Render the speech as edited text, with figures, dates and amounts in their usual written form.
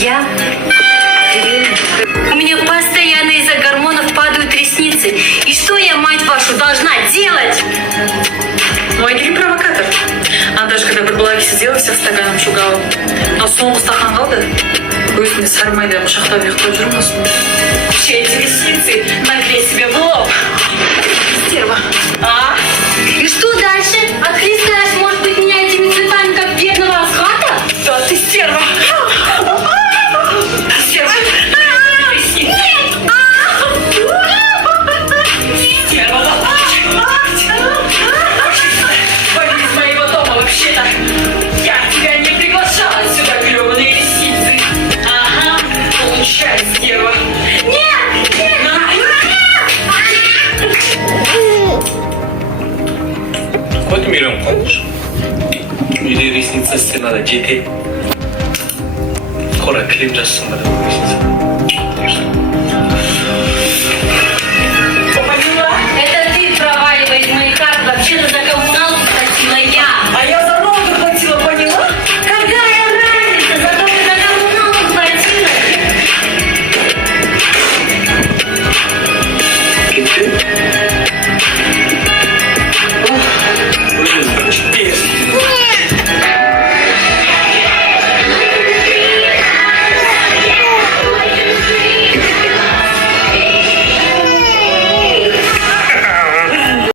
Я беременна. У меня постоянно из-за гормонов падают ресницы. И что я, мать вашу, должна делать? Ну, Айгерим провокатор. Она даже когда бір сидела, вся стаганом шугала. Но соңғы стақан қалды. Өзіне сармайды шахтап ұйықтап жүрміз. Все эти ресницы наклей себе в лоб. Стерва. А? И что дальше? Отхлестаешь, может быть, меня этими цветами, как бедного асхата? Да ты стерва. Стерва. Ресницы. Стерва. Выйди из моего дома вообще-то. Я тебя не приглашала сюда, гребаные ресницы. Ага, получай, стерва. Нет! Нет! Хоть миллион получишь. Или ресница стенада жетет. Қора клип жазсың ба деп ойлайсың.